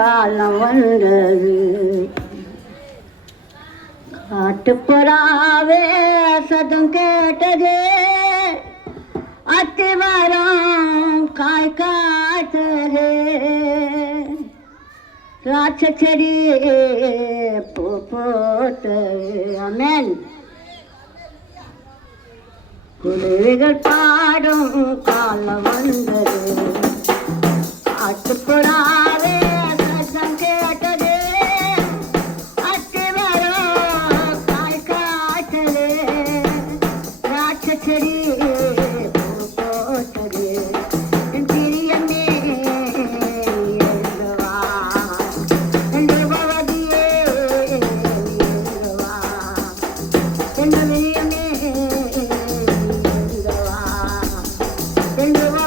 காலம் வந்தது. காட்டுப்புறாவே சதம் கேட்டது. அத்திவாரம் காய் காத்தது ராட்சச்செடி பூ போட்டது. அமேன் குருவிகள் பாடும் காலம் வந்தது. காட்டுப்புறா find out.